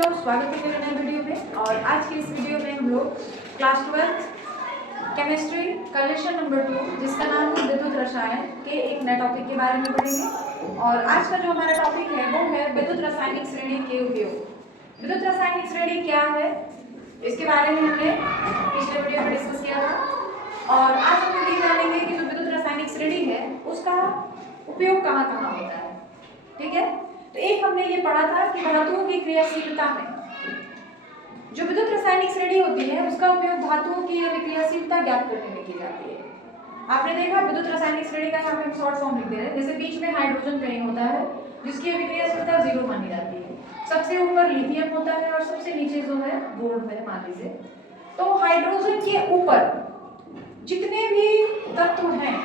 बच्चों, स्वागत है मेरे नए वीडियो में। और आज की इस वीडियो में हम लोग क्लास 12 केमिस्ट्री का लेसन नंबर 2 जिसका नाम है विद्युत रसायन के एक नए टॉपिक के बारे में पढ़ेंगे। और आज का जो हमारा टॉपिक है वो है विद्युत रासायनिक श्रेणी के उपयोग। विद्युत रासायनिक श्रेणी क्या है इसके बारे में हमने पिछले वीडियो में डिस्कस किया था। और आज हम लोग ये जानेंगे कि जो विद्युत रासायनिक श्रेणी है उसका उपयोग कहाँ कहाँ होता है। ठीक है, तो एक हमने ये पढ़ा था कि धातुओं की क्रियाशीलता में जो विद्युत रासायनिक श्रेणी होती है उसका उपयोग धातुओं की अभिक्रियाशीलता ज्ञात करने में की जाती है। आपने देखा विद्युत रासायनिक श्रेणी का यहाँ पे हम शॉर्ट फॉर्म लिख दे रहे हैं। जैसे बीच में हाइड्रोजन कहीं होता है जिसकी अभिक्रियाशीलता 0 मानी जाती है, सबसे ऊपर लिथियम होता है और सबसे नीचे जो है बोर्ड है मान लीजिए। तो हाइड्रोजन के ऊपर जितने भी तत्व हैं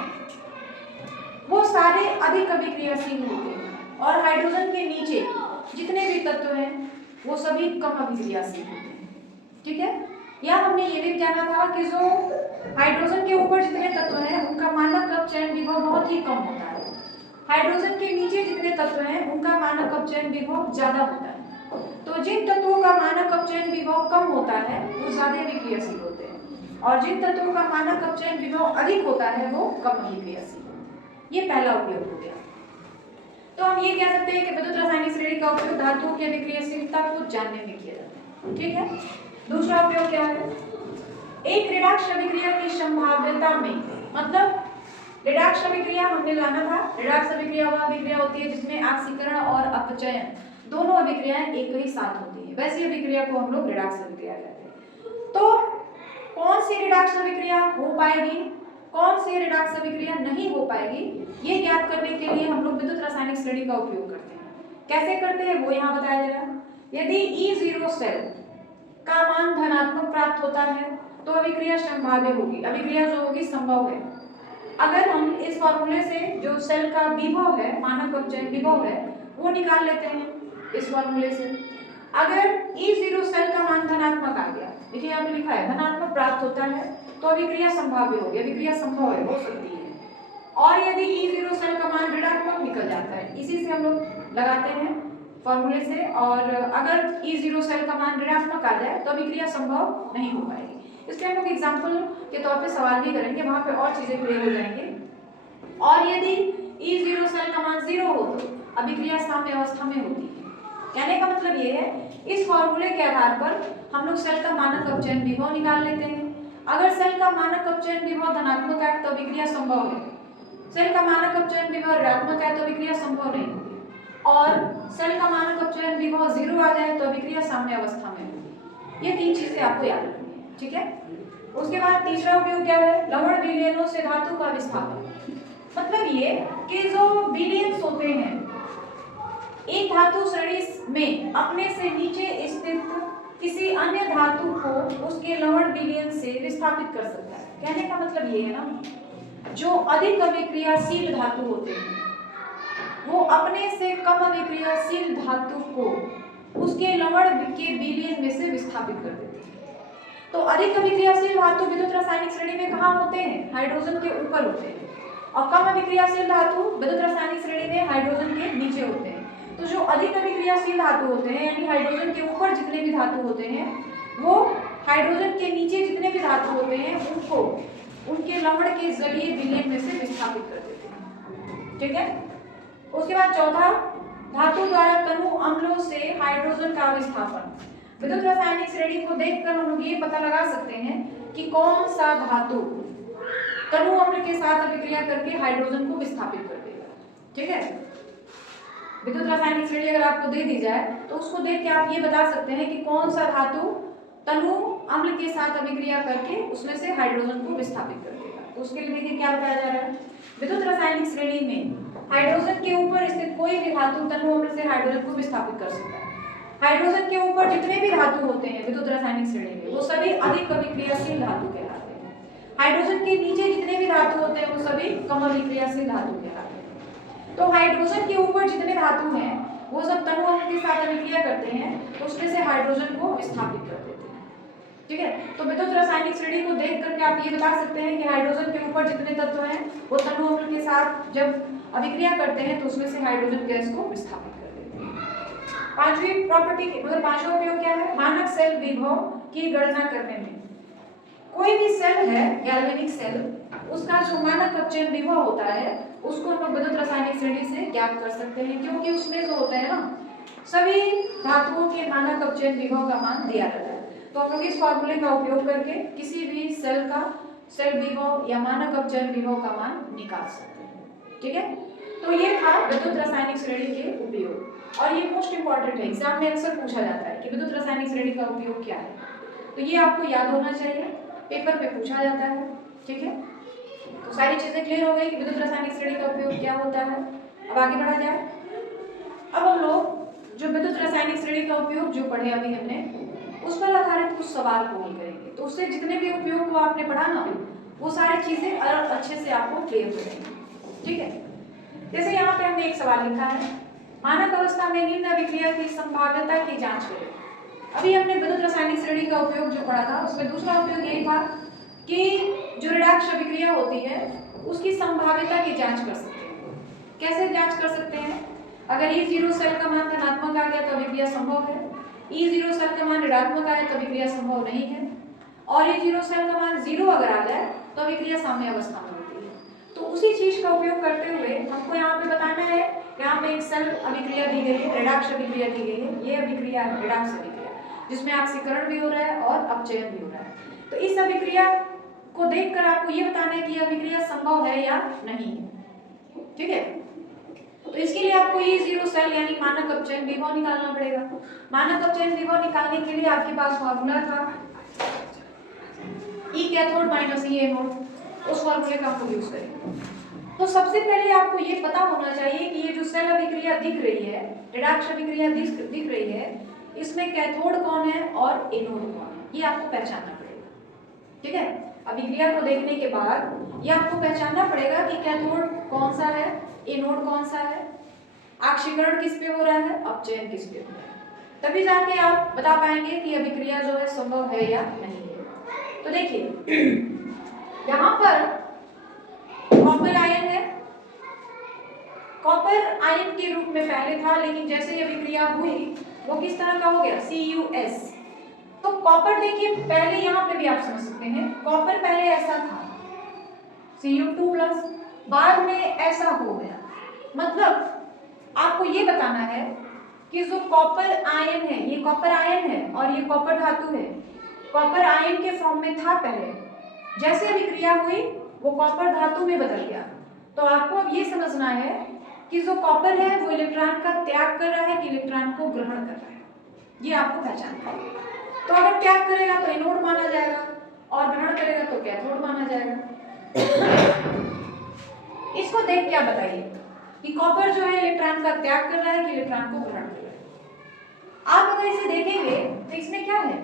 वो सारे अधिक अभिक्रियाशील होते हैं और हाइड्रोजन के नीचे जितने भी तत्व हैं वो सभी कम अभिक्रियाशील होते हैं। ठीक है, या हमने ये भी जाना था कि जो हाइड्रोजन के ऊपर जितने तत्व हैं उनका मानक अपचयन विभव बहुत ही कम होता है, हाइड्रोजन के नीचे जितने तत्व हैं उनका मानक अपचयन विभव ज्यादा होता है। तो जिन तत्वों का मानक अपचयन विभव कम होता है वो ज्यादा अभिक्रियाशील होते हैं और जिन तत्वों का मानक अपचयन विभव अधिक होता है वो कम अभिक्रियाशील। ये पहला उपयोग हो गया। तो हम ये कह सकते हैं कि विद्युत रासायनिक श्रेणी का उपयोग धातुओं की अभिक्रियाशीलता को जानने में किया जाता है। ठीक है, दूसरा उपयोग क्या है? एक ऋणाक्ष अभिक्रिया की संभाव्यता में, मतलब ऋणाक्ष अभिक्रिया हमने जाना था। ऋणाक्ष अभिक्रिया वह अभिक्रिया होती है जिसमें ऑक्सीकरण और अपचयन दोनों अभिक्रियाएं एक ही साथ होती है, वैसी अभिक्रिया को हम लोग ऋणाक्ष अभिक्रिया कहते हैं। तो कौन सी ऋणाक्ष अभिक्रिया हो पाएगी, कौन सी ऋणाक्ष अभिक्रिया नहीं हो पाएगी, ये ज्ञात करने के लिए हम लोग विद्युत रासायनिक श्रेणी का उपयोग करते हैं। कैसे करते हैं वो यहाँ बताया जा रहा है। यदि E0 सेल का मान धनात्मक प्राप्त होता है तो अभिक्रिया संभाव्य होगी, अभिक्रिया जो होगी संभव है। अगर हम इस फॉर्मूले से जो सेल का विभव है, मानक अपचयन विभव है, वो निकाल लेते हैं इस फॉर्मूले से। अगर E0 सेल का मान धनात्मक आ गया, देखिए यहाँ पे लिखा है धनात्मक प्राप्त होता है तो अभिक्रिया संभाव्य होगी, अभिक्रिया संभव है, हो सकती है। और यदि E0 सेल का मान ऋणात्मक निकल जाता है, इसी से हम लोग लगाते हैं फॉर्मूले से। और अगर E0 सेल का मान ऋणात्मक आ जाए तो अभिक्रिया संभव नहीं हो पाएगी। इसके हम लोग एग्जाम्पल के तौर पे सवाल भी करेंगे, वहां पे और चीजें क्लियर हो जाएंगे। और यदि E0 सेल का मान 0 हो तो अभिक्रिया साम्य अवस्था में होती है। कहने का मतलब ये है, इस फॉर्मूले के आधार पर हम लोग सेल का मानक अपचयन विभव निकाल लेते हैं। अगर सेल का मानक अपचयन विभव धनात्मक है तो अभिक्रिया संभव है, सेल का मानक अपचयन विभव ऋणात्मक है तो अभिक्रिया संभव नहीं होगी, और सेल का मानक अपचयन विभव 0 आ जाए तो अभिक्रिया साम्य अवस्था में होगी। ये तीन चीजें आपको याद रखनी है। ठीक है, उसके बाद तीसरा उपयोग क्या है? लवण विलयनों से धातु का विस्थापन। मतलब ये कि जो विलयन होते हैं एक धातु श्रेणी में अपने से नीचे स्थित किसी अन्य धातु को उसके लवण विलयन से विस्थापित कर सकता है। कहने का मतलब ये है ना, जो अधिक अभिक्रियाशील धातु होते हैं वो अपने से कम अभिक्रियाशील धातु को उसके लवण के विलयन में से विस्थापित कर देते हैं। तो अधिक अभिक्रियाशील धातु विद्युत रासायनिक श्रेणी में कहाँ होते हैं? हाइड्रोजन के ऊपर होते हैं। और कम अभिक्रियाशील धातु विद्युत रासायनिक श्रेणी में हाइड्रोजन के नीचे होते हैं। तो जो अधिक अभिक्रियाशील धातु होते हैं यानी हाइड्रोजन के ऊपर जितने भी धातु होते हैं वो हाइड्रोजन के नीचे जितने भी धातु होते हैं उनको उनके लवण के जलीय विलयन में से विस्थापित कर देते हैं। ठीक है, उसके बाद चौथा, धातु द्वारा तनु अम्लों से हाइड्रोजन का विस्थापन। विद्युत रासायनिक श्रेणी को देखकर हम लोग ये पता लगा सकते हैं कि कौन सा धातु तनु अम्ल के साथ अभिक्रिया करके हाइड्रोजन को विस्थापित कर देगा। ठीक है, विद्युत रासायनिक श्रेणी अगर आपको दे दी जाए तो उसको देख के आप ये बता सकते हैं कि कौन सा धातु तनु अम्ल के साथ अभिक्रिया करके उसमें से हाइड्रोजन को विस्थापित कर देगा। तो उसके लिए देखिए क्या बताया जा रहा है, विद्युत रासायनिक श्रेणी में हाइड्रोजन के ऊपर स्थित कोई भी धातु तनु अम्ल से हाइड्रोजन को विस्थापित कर सकता है। हाइड्रोजन के ऊपर जितने भी धातु होते हैं विद्युत रासायनिक श्रेणी में वो सभी अधिक अभिक्रियाशील धातु कहलाते हैं। हाइड्रोजन के नीचे जितने भी धातु होते हैं वो सभी कम अभिक्रियाशील धातु कहलाते हैं। तो हाइड्रोजन के ऊपर जितने धातु हैं वो जब तनु अम्ल के साथ अभिक्रिया करते हैं तो उसमें से हाइड्रोजन को विस्थापित कर देते हैं। ठीक है, तो विद्युत रासायनिक श्रेणी को देख करके आप ये बता सकते हैं कि हाइड्रोजन के ऊपर जितने तत्व हैं वो तनु अम्ल के साथ जब अभिक्रिया करते हैं तो उसमें से हाइड्रोजन गैस को विस्थापित कर देते हैं। पांचवी प्रॉपर्टी मतलब पांचवा उपयोग क्या है? मानक सेल विभव की गणना करने में। कोई भी सेल है गैल्वेनिक सेल, उसका जो मानक अपचयन विभव होता है उसको हम लोग विद्युत रासायनिक श्रेणी से ज्ञात कर सकते हैं, क्योंकि उसमें जो होता है ना सभी धातुओं के मानक अपचयन विभव का मान दिया रहता है। तो हम लोग इस फॉर्मूले का उपयोग करके किसी भी सेल का सेल विभव या मानक अपचयन विभव का मान निकाल सकते हैं। ठीक है, तो ये था विद्युत रासायनिक श्रेणी के उपयोग, और ये मोस्ट इंपॉर्टेंट है, एग्जाम में अक्सर पूछा जाता है कि विद्युत रासायनिक श्रेणी का उपयोग क्या है, तो ये आपको याद होना चाहिए, पेपर पे पूछा जाता है। ठीक है, तो सारी चीजें क्लियर हो गई कि विद्युत रासायनिक श्रेणी का उपयोग क्या होता है। अब आगे बढ़ा जाए। अब हम लोग जो विद्युत रासायनिक श्रेणी का उपयोग जो पढ़े अभी हमने, उस पर आधारित कुछ सवाल को हल करेंगे, तो उससे जितने भी उपयोग को आपने पढ़ा ना वो सारी चीजें अच्छे से आपको क्लियर हो जाएंगी। ठीक है, जैसे यहाँ पे हमने एक सवाल लिखा है, मानक अवस्था में निम्न अभिक्रिया की संभाव्यता की जांच करें। अभी हमने विद्युत रासायनिक श्रेणी का उपयोग जो पढ़ा था उसमें दूसरा उपयोग यही था कि जो रिडक्स अभिक्रिया होती है उसकी संभाव्यता की जांच कर सकते हैं। कैसे जांच कर सकते हैं? अगर E0 सेल का मान धनात्मक आ गया तो अभिक्रिया संभव है, E0 सेल का मान ऋणात्मक आया तो अभिक्रिया संभव नहीं है, और E0 सेल का मान 0 अगर आ जाए तो अभिक्रिया साम्य अवस्था में होती है। तो उसी चीज का उपयोग करते हुए हमको यहाँ पे बताना है, यहाँ पे एक सेल अभिक्रिया दी गई है, रिडक्स अभिक्रिया दी गई है, ये अभिक्रिया है रिडक्स अभिक्रिया, जिसमें ऑक्सीकरण भी हो रहा है और अपचयन भी हो रहा है। तो इस अभिक्रिया को देखकर आपको ये बताना है कि अभिक्रिया संभव है या नहीं है। ठीक है, तो इसके लिए आपको E0 सेल यानी मानक अपचयन विभव निकालना पड़ेगा। मानक अपचयन विभव निकालने के लिए आपके पास फॉर्मूला था E cathode minus E anode, उस फॉर्मूले का हम यूज करेंगे। तो सबसे पहले आपको ये पता होना चाहिए कि ये जो सेल अभिक्रिया दिख रही है, रिडक्स अभिक्रिया दिख रही है, इसमें कैथोड कौन है और एनोड कौन है, ये आपको पहचानना पड़ेगा। ठीक है, अभिक्रिया को देखने के बाद ये आपको पहचानना पड़ेगा कि कैथोड कौन सा है, एनोड कौन सा है, ऑक्सीकरण किस पे हो रहा है, अपचयन किस पे हो रहा है, तभी जाके आप बता पाएंगे कि अभिक्रिया जो है संभव है या नहीं है। तो देखिए यहाँ पर कॉपर आयन है, कॉपर आयन के रूप में पहले था, लेकिन जैसे ही अभिक्रिया हुई वो किस तरह का हो गया, CuS। तो कॉपर देखिए पहले यहाँ पे भी आप समझ सकते हैं, कॉपर पहले ऐसा था Cu2+, बाद में ऐसा हो गया। मतलब आपको ये बताना है कि जो कॉपर आयन है, ये कॉपर आयन है और ये कॉपर धातु है, कॉपर आयन के फॉर्म में था पहले, जैसे अभिक्रिया हुई वो कॉपर धातु में बदल गया। तो आपको अब ये समझना है कि जो कॉपर है वो इलेक्ट्रॉन का त्याग कर रहा है कि इलेक्ट्रॉन को ग्रहण कर रहा है, ये आपको पहचानना है। तो अगर त्याग करेगा तो एनोड माना जाएगा और ग्रहण करेगा तो कैथोड माना जाएगा। इसको देख क्या बताइए कि कॉपर जो है इलेक्ट्रॉन का त्याग कर रहा है कि इलेक्ट्रॉन को ग्रहण कर रहा है। आप अगर इसे देखेंगे तो इसमें क्या है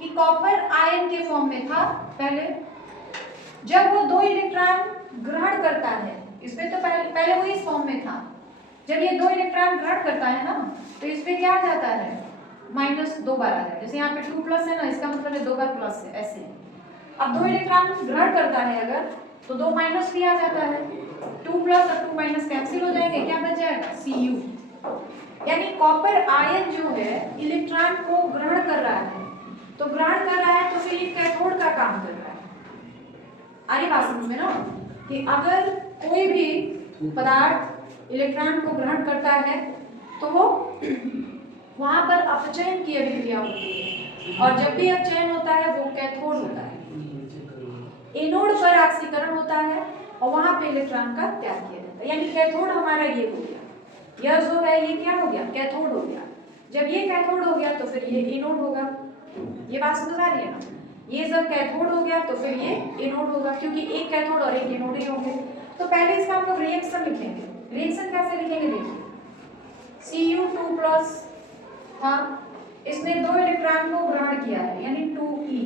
कि कॉपर आयन के फॉर्म में था पहले, जब वो 2 इलेक्ट्रॉन ग्रहण करता है, इसमें तो पहले वो इस फॉर्म में था, जब ये 2 इलेक्ट्रॉन ग्रहण करता है ना तो इसमें क्या आ जाता है, -2 बार आ जाए। जैसे यहाँ पे 2+ है ना, इसका मतलब है 2 बार प्लस है, ऐसे। अब 2 इलेक्ट्रॉन ग्रहण करता है अगर तो 2 माइनस भी आ जाता है, 2+ और 2 कैंसिल हो जाएंगे, क्या बच जाएगा, Cu। यानी कॉपर आयन जो है इलेक्ट्रॉन को ग्रहण कर रहा है, तो ग्रहण कर रहा है तो फिर ये कैथोड का काम कर रहा है। आ रही बात समझ में ना, कि अगर कोई भी पदार्थ इलेक्ट्रॉन को ग्रहण करता है तो वो वहां पर अपचयन की अभिक्रिया होती है, और जब भी अपचयन होता है वो कैथोड होता है। एनोड पर ऑक्सीकरण होता है और वहां पे इलेक्ट्रॉन का त्याग किया जाता है, यानी कैथोड हमारा ये हो गया, यह जो है ये क्या हो गया, कैथोड हो गया। जब ये कैथोड हो गया तो फिर ये एनोड होगा। ये बात समझ आ रही है ना, ये जब कैथोड हो गया तो फिर ये एनोड होगा, क्योंकि एक कैथोड और एक एनोड ही होंगे। तो पहले इसका हम लोग रिएक्शन लिखेंगे। रिएक्शन कैसे लिखेंगे, देखिए Cu2+ था, इसने 2 इलेक्ट्रॉन को ग्रहण किया है यानी 2e,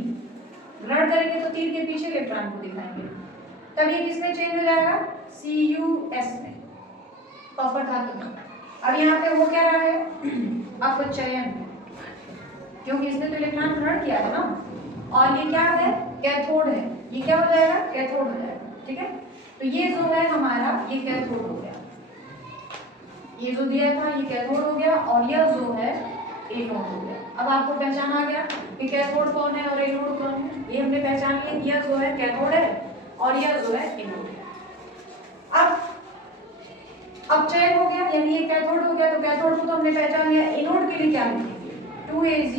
ग्रहण करेंगे तो तीर के पीछे इलेक्ट्रॉन को दिखाएंगे, तब ये किसमें चेंज हो जाएगा, Cus में, कॉपर धातु में। अब यहाँ पे वो क्या रहा है, अपचयन, क्योंकि इसने तो इलेक्ट्रॉन ग्रहण किया है ना, और ये क्या है, कैथोड है, ये क्या हो जाएगा, कैथोड हो जाएगा। ठीक है, तो ये जो है हमारा ये कैथोड हो गया, ये जो दिया था ये कैथोड हो गया और यह जो है एनोड हो गया। अब आपको पहचान आ गया कि कैथोड कौन है और एनोड कौन है। ये हमने पहचान लिया कि यह जो है कैथोड है और यह जो है एनोड है। अब चयन हो गया, यानी ये कैथोड हो गया, तो कैथोड को तो हमने पहचान लिया। एनोड के लिए क्या लिखेंगे? 2Ag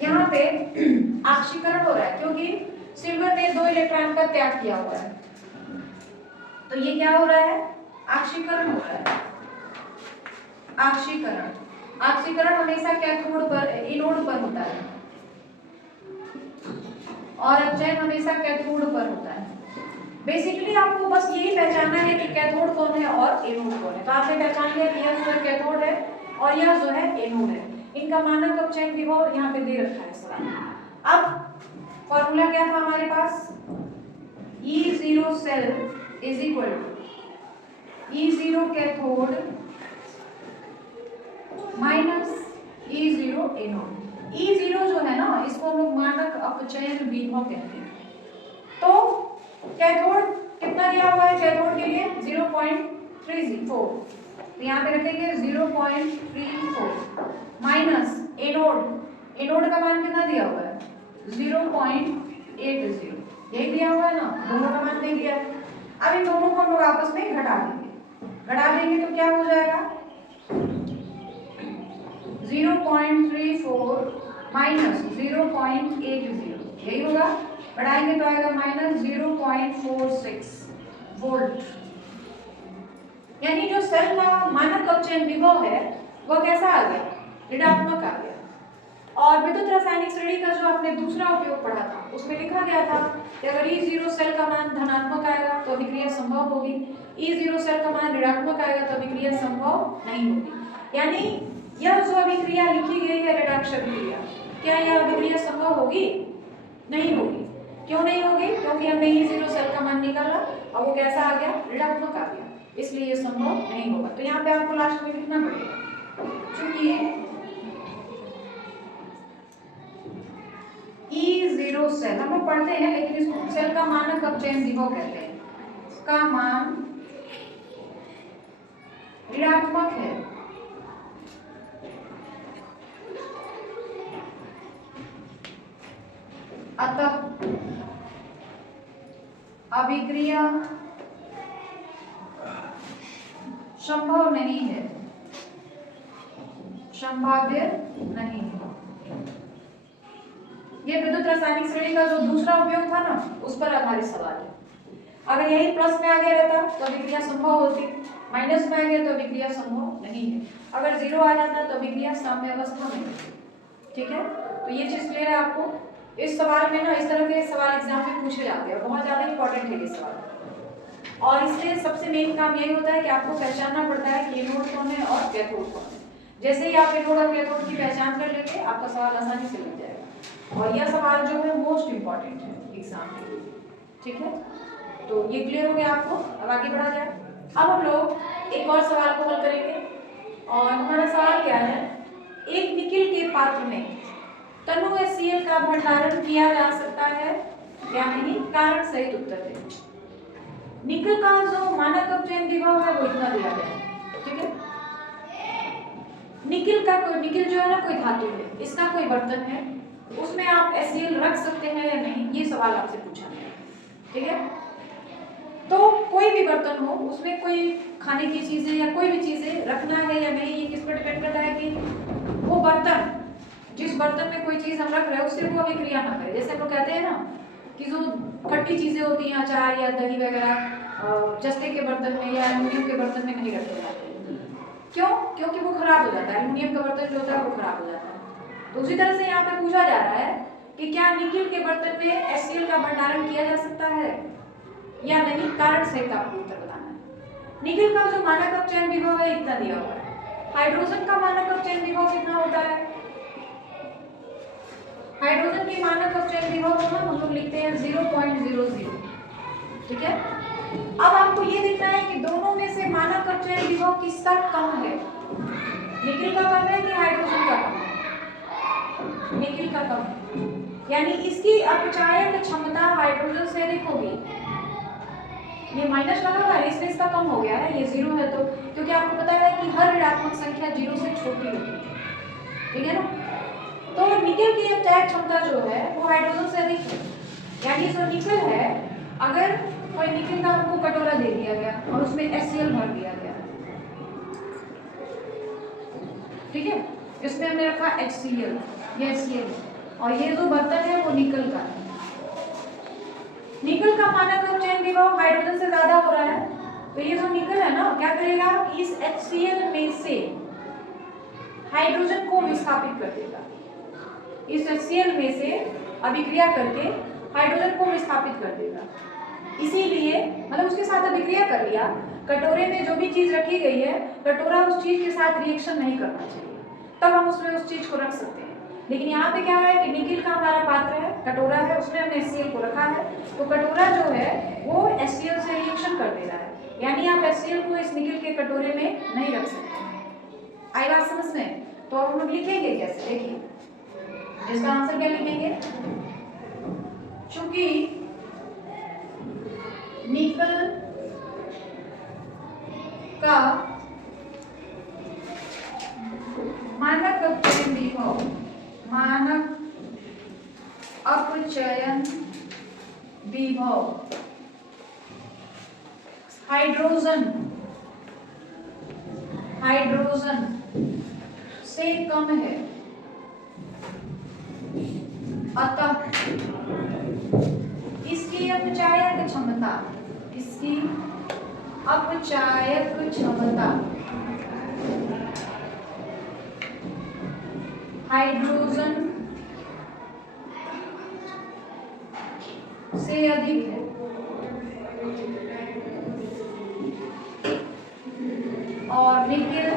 यहाँ पे आक्षीकरण हो रहा है क्योंकि सिल्वर ने 2 इलेक्ट्रॉन का त्याग किया हुआ है, तो ये क्या हो रहा है? आक्षीकरण हो रहा है। आक्षीकरण हमेशा कैथोड पर, एनोड पर होता है और अपचयन हमेशा कैथोड पर होता है। बेसिकली आपको बस यही पहचानना है कि कैथोड कौन है और एनोड कौन है। तो आपने पहचान लिया कि यह जो है कैथोड है और यह जो है एनोड है। इनका मानक अपचयन विभव यहाँ पे दे रखा है सवाल। अब फॉर्मूला क्या था हमारे पास? E0 cell is equal to E0 cathode minus E0 anode. E0 जो है ना, इसको हम लोग मानक अपचयन विभव कहते हैं। तो कैथोड कितना दिया हुआ है? कैथोड के लिए 0.34, तो यहाँ पे रखेंगे 0.34 माइनस एनोड का मान कितना दिया हुआ है? 0.80, यही दिया हुआ है ना, दोनों का मान दे दिया है। अब इन दोनों को हम लोग आपस में घटा देंगे तो क्या हो जाएगा? 0.34 माइनस 0.80, यही होगा। बढ़ाएंगे तो आएगा माइनस 0.46 वोल्ट। यानी जो सेल का मानक अपचयन विभव है वह कैसा आ गया? ऋणात्मक आ गया। और विद्युत रासायनिक श्रेणी का जो आपने दूसरा उपयोग पढ़ा था उसमें लिखा गया था कि अगर E0 सेल का मान धनात्मक आएगा तो अभिक्रिया संभव होगी, E0 सेल का मान ऋणात्मक आएगा तो अभिक्रिया संभव नहीं होगी। यानी यह जो अभिक्रिया लिखी गई है ऋणाक्ष अभिक्रिया, क्या यह अभिक्रिया संभव होगी? नहीं होगी। क्यों नहीं होगी? क्योंकि हमने E0 सेल का मान निकाला और वो कैसा आ गया? ऋणात्मक आ गया, इसलिए ये संभव नहीं होगा। तो यहाँ पे आपको लास्ट में लिखना पड़ेगा, क्योंकि E0 सेल हम लोग पढ़ते हैं लेकिन इस सेल का मानक अपचयन विभव कहते हैं, का मान ऋणात्मक है। अतः अभिक्रिया संभव नहीं है, संभाव्य नहीं है। ये विद्युत रासायनिक श्रेणी का जो दूसरा उपयोग था ना, उस पर आधारित सवाल है। अगर यही प्लस में आ गया रहता तो अभिक्रिया संभव होती, माइनस में आ गया तो अभिक्रिया संभव नहीं है। अगर 0 आ जाता तो अभिक्रिया साम्य अवस्था में होती। ठीक है, तो ये चीज क्लियर है आपको। इस सवाल में ना इस तरह के सवाल एग्जाम में पूछे जाते हैं, बहुत ज्यादा इंपॉर्टेंट है ये सवाल। और इससे सबसे मेन काम यही होता है कि आपको पहचानना पड़ता है कि एनोड कौन है और कैथोड कौन है। जैसे ही आप एनोड और कैथोड की पहचान कर लेंगे आपका सवाल आसानी से लग जाएगा। और यह सवाल जो है मोस्ट इंपॉर्टेंट है एग्जाम के लिए। ठीक है, तो ये क्लियर हो गया आपको। अब आगे बढ़ा जाए। अब हम लोग एक और सवाल को हल करेंगे और हमारा सवाल क्या है? एक निकिल के पात्र में तनु HCl का भंडारण किया जा सकता है या नहीं? कारण सहित उत्तर दें। निकिल का जो मानक अपचयन विभव है वो इतना दिया गया है। ठीक है, निकिल जो है ना कोई धातु है, इसका कोई बर्तन है, उसमें आप HCl रख सकते हैं या नहीं, ये सवाल आपसे पूछा गया। ठीक है, तो कोई भी बर्तन हो उसमें कोई खाने की चीजें या कोई भी चीजें रखना है या नहीं, ये किस पर डिपेंड करता है कि वो बर्तन, जिस बर्तन में कोई चीज हम रख रहे हैं उससे वो अभिक्रिया ना करे। जैसे हम लोग कहते हैं ना कि जो खट्टी चीजें होती हैं, अचार या दही वगैरह, जस्ते के बर्तन में या एल्युमिनियम के बर्तन में नहीं रखे जाते। क्यों? क्योंकि वो खराब हो जाता है, एल्युमिनियम का बर्तन जो होता है वो खराब हो जाता है। तो उसी तरह से यहाँ पे पूछा जा रहा है कि क्या निकिल के बर्तन में HCl का भंडारण किया जा सकता है या नहीं? कारण सहित आपको उत्तर बताना है। निकिल का जो मानक अपचयन विभव है इतना दिया हुआ है। हाइड्रोजन का मानक अपचयन विभव कितना होता है? हाइड्रोजन के मानक अपचयन विभव को हम लोग लिखते हैं 0.00। ठीक है, अब आपको ये देखना है कि दोनों में से मानक अपचयन विभव किसका कम है? निकिल का कम है कि हाइड्रोजन का कम है? निकिल का कम है। यानी इसकी अपचायक क्षमता हाइड्रोजन से अधिक होगी। ये माइनस लगा हुआ है इसलिए इसका कम हो गया है, ये 0 है तो, क्योंकि आपको पता है कि हर ऋणात्मक संख्या 0 से छोटी होती है, ठीक है ना। तो निकल की अपचायक क्षमता जो है वो हाइड्रोजन से अधिक है, यानी जो निकल है, अगर कोई निकल का हमको कटोरा दे दिया गया और उसमें HCl भर दिया गया, ठीक है, इसमें हमने रखा HCl, ये HCl, और ये जो बर्तन है वो निकल का है। निकल का मानक अपचयन विभव हाइड्रोजन से ज्यादा हो रहा है, तो ये जो निकल है ना क्या करेगा, इस HCl में से हाइड्रोजन को विस्थापित कर देगा, इस HCl में से अभिक्रिया करके हाइड्रोजन को विस्थापित कर देगा। इसीलिए मतलब उसके साथ अभिक्रिया कर लिया, कटोरे में जो भी चीज रखी गई है, कटोरा उस चीज के साथ रिएक्शन नहीं करना चाहिए, तब हम उसमें उस चीज को रख सकते हैं। लेकिन यहाँ पे क्या है कि निकल का हमारा पात्र है, कटोरा है, उसमें हमने HCl को रखा है, तो कटोरा जो है वो HCl से रिएक्शन कर दे रहा है, यानी आप HCl को इस निकल के कटोरे में नहीं रख सकते। आई बात समझ में? तो अब हम लोग लिखेंगे कैसे, देखिए इसका आंसर क्या लिखेंगे, चूंकि निकल का मानक अपचयन विभव, मानक अपचयन विभव हाइड्रोजन से कम है, अतः इसकी अपचायक क्षमता, इसकी अपचायक क्षमता हाइड्रोजन से अधिक है। और निकल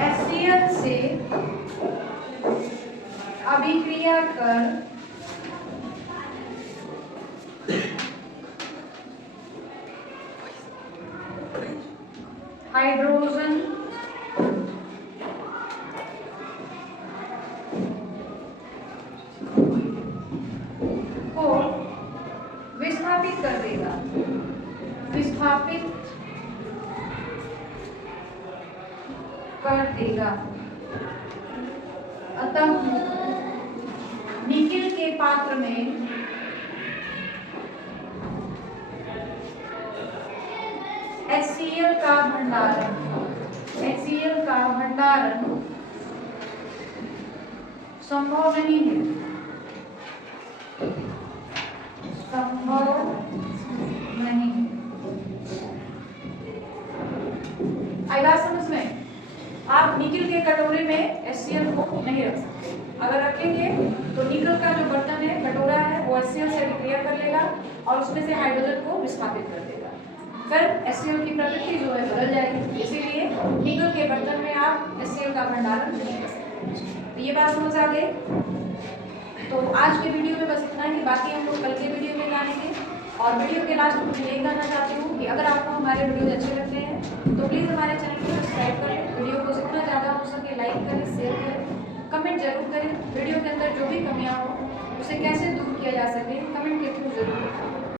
HCl से अभिक्रिया कर हाइड्रोजन को विस्थापित कर देगा, विस्थापित कर देगा। अतः निकल के पात्र में HCl का भंडारण, HCl का भंडारण संभव नहीं है, संभव नहीं है। आई बात समझ में? आप निकल के कटोरे में HCl को नहीं रख सकते, अगर रखेंगे तो निकल का जो बर्तन है, कटोरा है, वो HCl से अभिक्रिया कर लेगा और उसमें से हाइड्रोजन को विस्थापित कर देगा, फिर HCl की प्रकृति जो है बदल जाएगी, इसीलिए निकल के बर्तन में आप HCl का भंडारण नहीं कर सकते। तो ये बात समझ आ गई। तो आज के वीडियो में बस इतना ही, बाकी हम लोग कल के वीडियो में जानेंगे। और वीडियो के लास्ट में यही कहना चाहती हूँ कि अगर आपको हमारे वीडियोज अच्छे लगते हैं तो प्लीज़ हमारे चैनल को सब्सक्राइब करें, वीडियो को जितना ज़्यादा हो सके लाइक करें, शेयर करें, कमेंट जरूर करें। वीडियो के अंदर जो भी कमियाँ हो उसे कैसे दूर किया जा सके कमेंट के थ्रू जरूर बताएं।